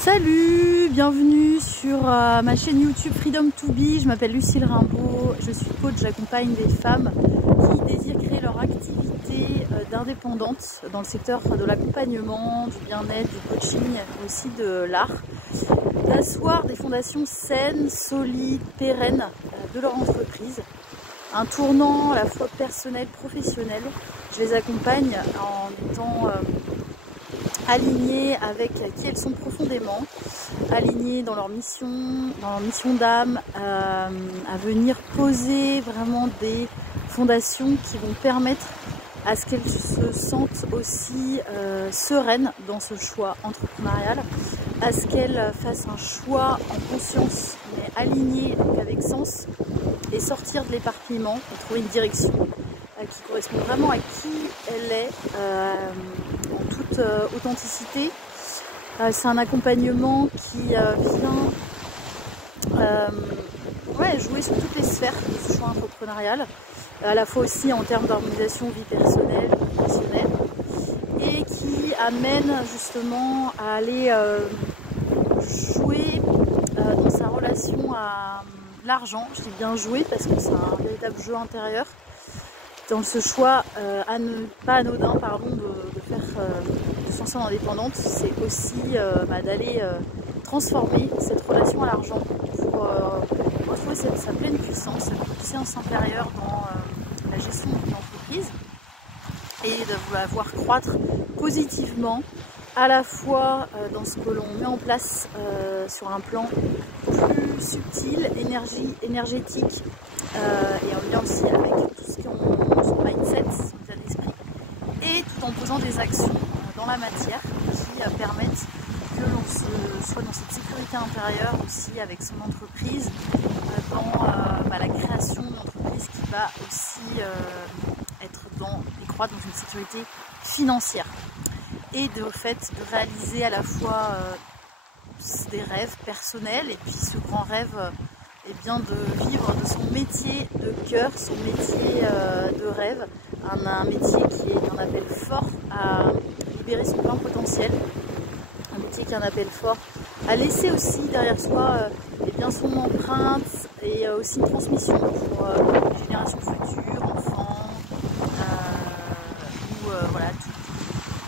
Salut, bienvenue sur ma chaîne YouTube Freedom to Be. Je m'appelle Lucille Rimbaud, je suis coach, j'accompagne des femmes qui désirent créer leur activité d'indépendante dans le secteur de l'accompagnement, du bien-être, du coaching, mais aussi de l'art, d'asseoir des fondations saines, solides, pérennes de leur entreprise. Un tournant à la fois personnel, professionnel. Je les accompagne en étant alignés avec qui elles sont profondément, alignés dans leur mission d'âme, à venir poser vraiment des fondations qui vont permettre à ce qu'elles se sentent aussi sereines dans ce choix entrepreneurial, à ce qu'elles fassent un choix en conscience, mais aligné, donc avec sens, et sortir de l'éparpillement et trouver une direction qui correspond vraiment à qui elle est en toute authenticité. C'est un accompagnement qui vient jouer sur toutes les sphères de ce choix entrepreneurial, à la fois aussi en termes d'harmonisation vie personnelle, professionnelle, et qui amène justement à aller jouer dans sa relation à l'argent. Je dis bien jouer parce que c'est un véritable jeu intérieur, dans ce choix pas anodin de se lancer en indépendante. C'est aussi d'aller transformer cette relation à l'argent pour retrouver sa pleine puissance, sa puissance intérieure dans la gestion d'une entreprise et de la voir croître positivement, à la fois dans ce que l'on met en place sur un plan plus subtil, énergétique, et en lien aussi avec tout ce qui est son mindset, son état d'esprit, et tout en posant des actions dans la matière qui permettent que l'on soit dans cette sécurité intérieure aussi avec son entreprise, dans la création d'une entreprise qui va aussi croître dans une sécurité financière, et de fait de réaliser à la fois des rêves personnels et puis ce grand rêve de vivre de son métier de cœur, son métier de rêve, un métier qui est un appel fort à libérer son plein potentiel, un métier qui est un appel fort à laisser aussi derrière soi son empreinte et aussi une transmission pour les générations futures, enfants,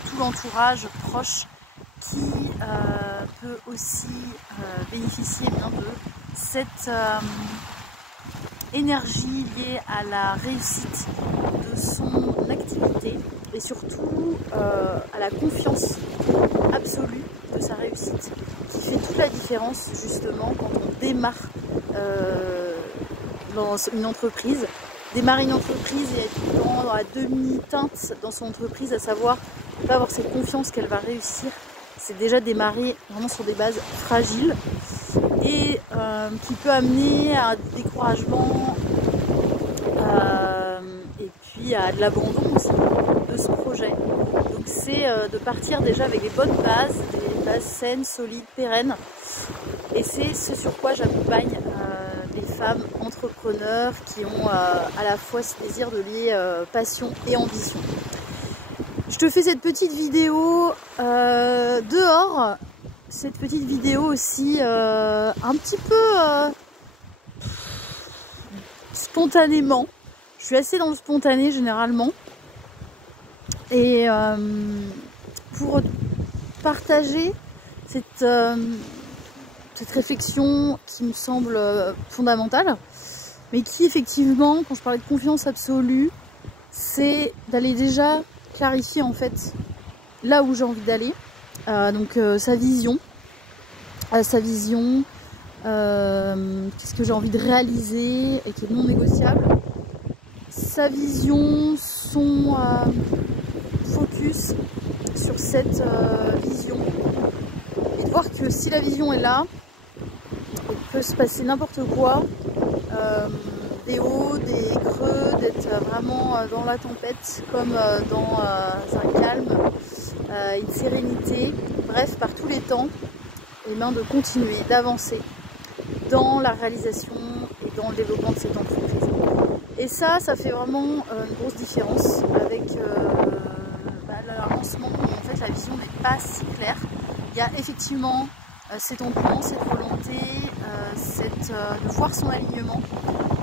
tout l'entourage proche qui peut aussi bénéficier de cette énergie liée à la réussite de son activité et surtout à la confiance absolue de sa réussite, qui fait toute la différence justement quand on démarre dans une entreprise. Démarrer une entreprise et être dans la demi-teinte dans son entreprise, à savoir ne pas avoir cette confiance qu'elle va réussir, c'est déjà démarrer vraiment sur des bases fragiles et qui peut amener à du découragement et puis à de l'abandon aussi de ce projet. Donc c'est de partir déjà avec des bonnes bases, des bases saines, solides, pérennes, et c'est ce sur quoi j'accompagne des femmes entrepreneurs qui ont à la fois ce désir de lier passion et ambition. Je te fais cette petite vidéo dehors, cette petite vidéo aussi un petit peu spontanément. Je suis assez dans le spontané généralement, et pour partager cette réflexion qui me semble fondamentale, mais qui effectivement, quand je parlais de confiance absolue, c'est d'aller déjà clarifier en fait là où j'ai envie d'aller, sa vision, qu'est-ce que j'ai envie de réaliser et qui est non négociable, sa vision, son focus sur cette vision, et de voir que si la vision est là, il peut se passer n'importe quoi, des hauts, des creux, d'être vraiment dans la tempête comme dans un calme, une sérénité, bref, par tous les temps, et de continuer, d'avancer dans la réalisation et dans le développement de cette entreprise. Et ça fait vraiment une grosse différence avec le lancement où en fait la vision n'est pas si claire. Il y a effectivement cet engouement, cette volonté, de voir son alignement,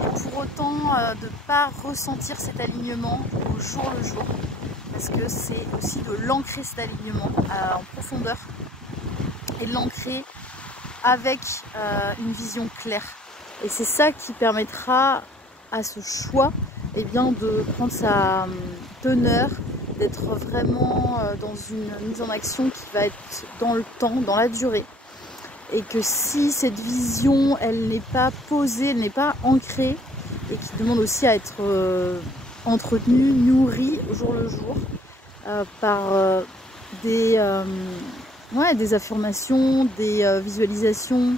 et pour autant de ne pas ressentir cet alignement au jour le jour, parce que c'est aussi de l'ancrer cet alignement en profondeur et de l'ancrer avec une vision claire. Et c'est ça qui permettra à ce choix de prendre sa teneur, d'être vraiment dans une mise en action qui va être dans le temps, dans la durée. Et que si cette vision, elle n'est pas posée, elle n'est pas ancrée, et qui demande aussi à être entretenue, nourrie au jour le jour, par des affirmations, des visualisations,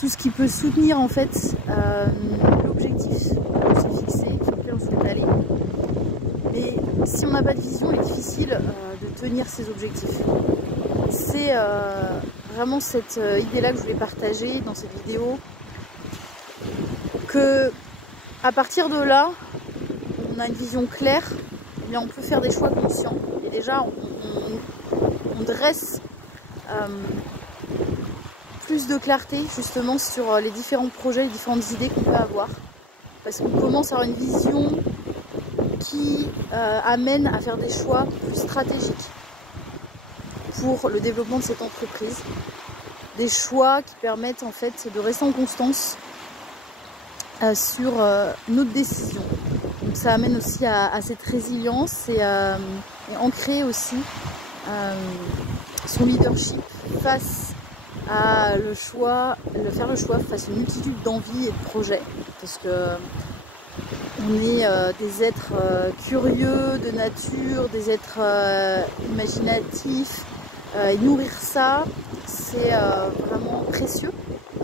tout ce qui peut soutenir en fait l'objectif qu'on s'est fixé, sur lequel on souhaite aller. Mais si on n'a pas de vision, il est difficile de tenir ces objectifs. C'est vraiment cette idée-là que je voulais partager dans cette vidéo, que à partir de là, on a une vision claire, mais on peut faire des choix conscients. Et déjà, on dresse plus de clarté justement sur les différents projets, les différentes idées qu'on peut avoir. Parce qu'on commence à avoir une vision qui amène à faire des choix plus stratégiques pour le développement de cette entreprise. Des choix qui permettent en fait de rester en constance sur notre décision. Donc ça amène aussi à cette résilience et ancrer aussi son leadership face à faire le choix face à une multitude d'envies et de projets. Parce que on est des êtres curieux de nature, des êtres imaginatifs, et nourrir ça, c'est vraiment précieux.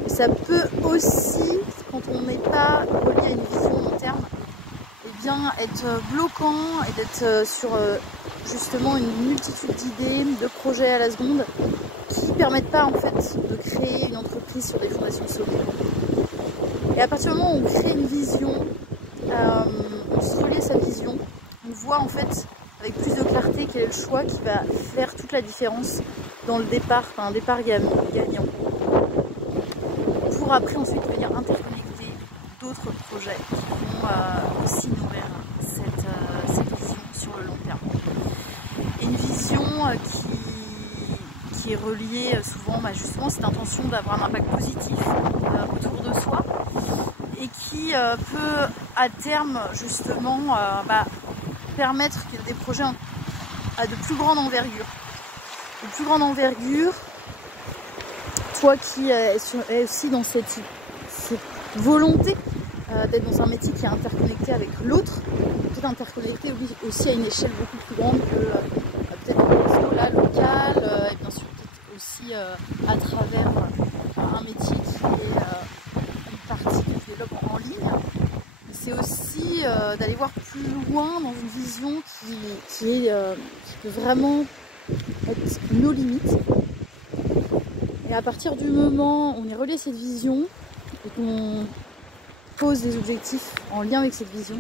Mais ça peut aussi, quand on n'est pas relié à une vision long terme, être bloquant et d'être sur justement une multitude d'idées, de projets à la seconde qui ne permettent pas en fait de créer une entreprise sur des fondations solides. Et à partir du moment où on crée une vision, on se relie à sa vision, on voit en fait avec plus de clarté quel est le choix qui va faire toute la différence dans le départ, un départ gagnant. Pour après ensuite venir interconnecter d'autres projets qui vont aussi nourrir cette vision sur le long terme. Et une vision qui est reliée souvent justement à cette intention d'avoir un impact positif autour de soi et qui peut à terme justement permettre qu'il y ait des projets à de plus grande envergure. De plus grande envergure, toi qui es aussi dans cette volonté d'être dans un métier qui est interconnecté avec l'autre, peut-être interconnecté aussi à une échelle beaucoup plus grande que peut-être le réseau là, local, et bien sûr peut-être aussi à travers un métier qui est une partie que je développe en ligne. C'est aussi d'aller voir plus loin dans une vision qui peut vraiment être nos limites. Et à partir du moment où on est relié à cette vision et qu'on pose des objectifs en lien avec cette vision,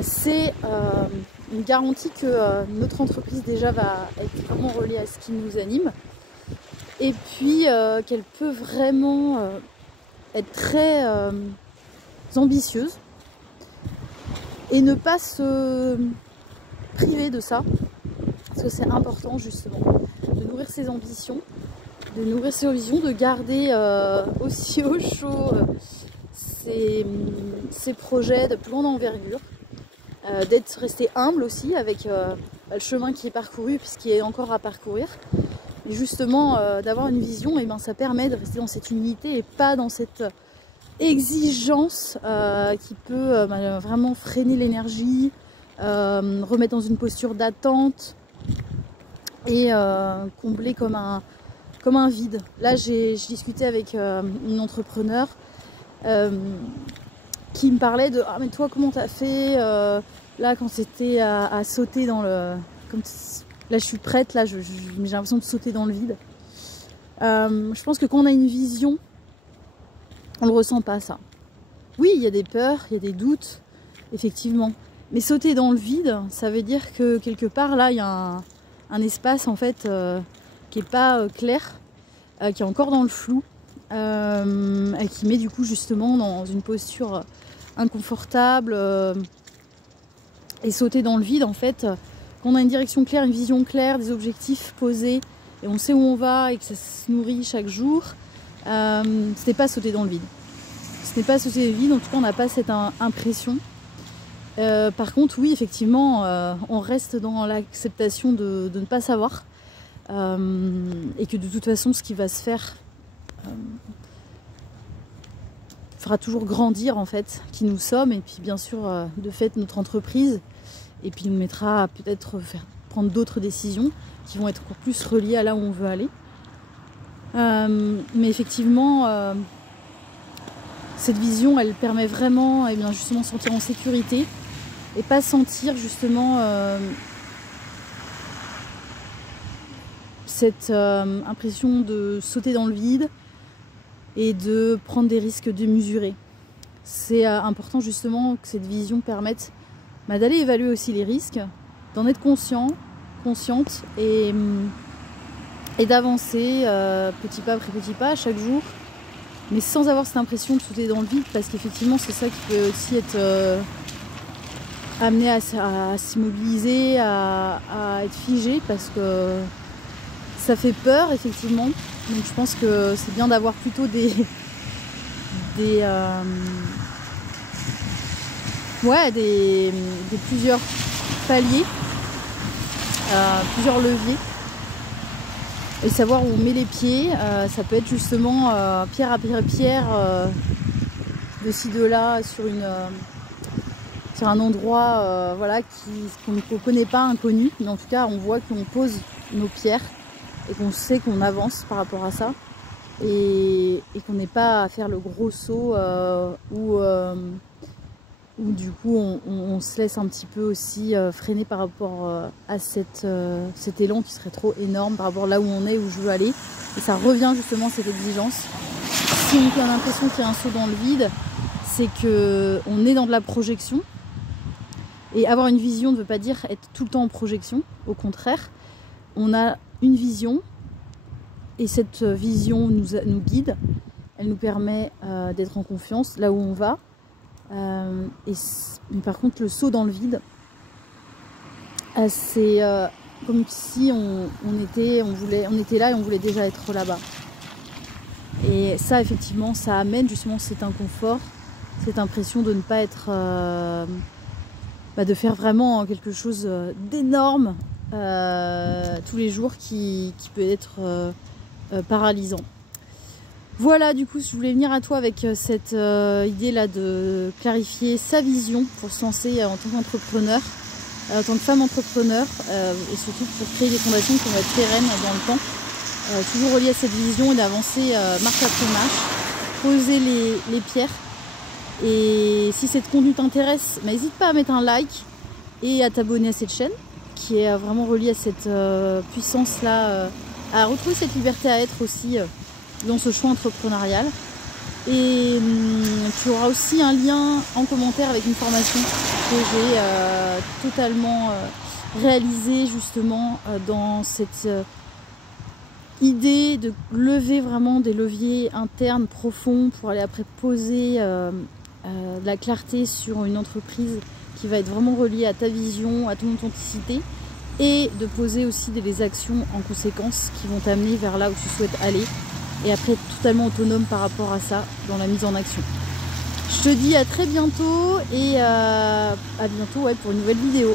c'est une garantie que notre entreprise déjà va être vraiment reliée à ce qui nous anime et puis qu'elle peut vraiment être très ambitieuse et ne pas se priver de ça, parce que c'est important justement de nourrir ses ambitions, de garder aussi au chaud ses projets de plus grande envergure, d'être resté humble aussi avec le chemin qui est parcouru puisqu'il est encore à parcourir. Et justement d'avoir une vision, ça permet de rester dans cette unité et pas dans cette exigence qui peut vraiment freiner l'énergie, remettre dans une posture d'attente et combler comme un vide. Là j'ai discuté avec une entrepreneur qui me parlait de mais toi comment t'as fait là quand c'était à sauter dans le... Là je suis prête, là j'ai l'impression de sauter dans le vide. Je pense que quand on a une vision, on le ressent pas ça. Oui, il y a des peurs, il y a des doutes, effectivement. Mais sauter dans le vide, ça veut dire que quelque part là, il y a un espace en fait qui est pas clair qui est encore dans le flou, et qui met du coup justement dans une posture inconfortable et sauter dans le vide en fait. Quand on a une direction claire, une vision claire, des objectifs posés et on sait où on va et que ça se nourrit chaque jour, ce n'est pas sauter dans le vide. Ce n'est pas sauter dans le vide, en tout cas on n'a pas cette impression. Par contre oui effectivement on reste dans l'acceptation de ne pas savoir et que de toute façon ce qui va se faire fera toujours grandir en fait qui nous sommes et puis bien sûr de fait notre entreprise et puis nous mettra à peut-être prendre d'autres décisions qui vont être encore plus reliées à là où on veut aller. Mais effectivement cette vision elle permet vraiment et bien justement de se sentir en sécurité et pas sentir justement cette impression de sauter dans le vide et de prendre des risques démesurés. C'est important justement que cette vision permette d'aller évaluer aussi les risques, d'en être consciente et d'avancer petit pas après petit pas chaque jour, mais sans avoir cette impression de sauter dans le vide, parce qu'effectivement c'est ça qui peut aussi être amené à s'immobiliser, à être figé, parce que ça fait peur effectivement. Donc je pense que c'est bien d'avoir plutôt des plusieurs paliers, plusieurs leviers, et savoir où on met les pieds. Ça peut être justement pierre après pierre, de ci de là, sur un endroit voilà, qu'on ne connaît pas, inconnu, mais en tout cas on voit qu'on pose nos pierres et qu'on sait qu'on avance par rapport à ça et qu'on n'est pas à faire le gros saut où du coup on se laisse un petit peu aussi freiner par rapport à cet élan qui serait trop énorme par rapport à là où on est, où je veux aller. Et ça revient justement à cette exigence. Si on a l'impression qu'il y a un saut dans le vide, c'est qu'on est dans de la projection. Et avoir une vision ne veut pas dire être tout le temps en projection. Au contraire, on a une vision et cette vision nous guide. Elle nous permet d'être en confiance là où on va. Mais par contre, le saut dans le vide, c'est comme si on était là et on voulait déjà être là-bas. Et ça, effectivement, ça amène justement cet inconfort, cette impression de ne pas être... de faire vraiment quelque chose d'énorme tous les jours qui peut être paralysant. Voilà, du coup, je voulais venir à toi avec cette idée-là de clarifier sa vision pour se lancer en tant qu'entrepreneur, en tant que femme entrepreneur, et surtout pour créer des fondations qui vont être pérennes dans le temps. Toujours relié à cette vision et d'avancer marche après marche, poser les pierres. Et si cette contenu t'intéresse, n'hésite pas à mettre un like et à t'abonner à cette chaîne qui est vraiment reliée à cette puissance-là, à retrouver cette liberté à être aussi dans ce choix entrepreneurial. Et tu auras aussi un lien en commentaire avec une formation que j'ai totalement réalisée justement dans cette idée de lever vraiment des leviers internes profonds pour aller après poser de la clarté sur une entreprise qui va être vraiment reliée à ta vision, à ton authenticité, et de poser aussi des actions en conséquence qui vont t'amener vers là où tu souhaites aller, et après être totalement autonome par rapport à ça dans la mise en action. Je te dis à très bientôt et à bientôt pour une nouvelle vidéo.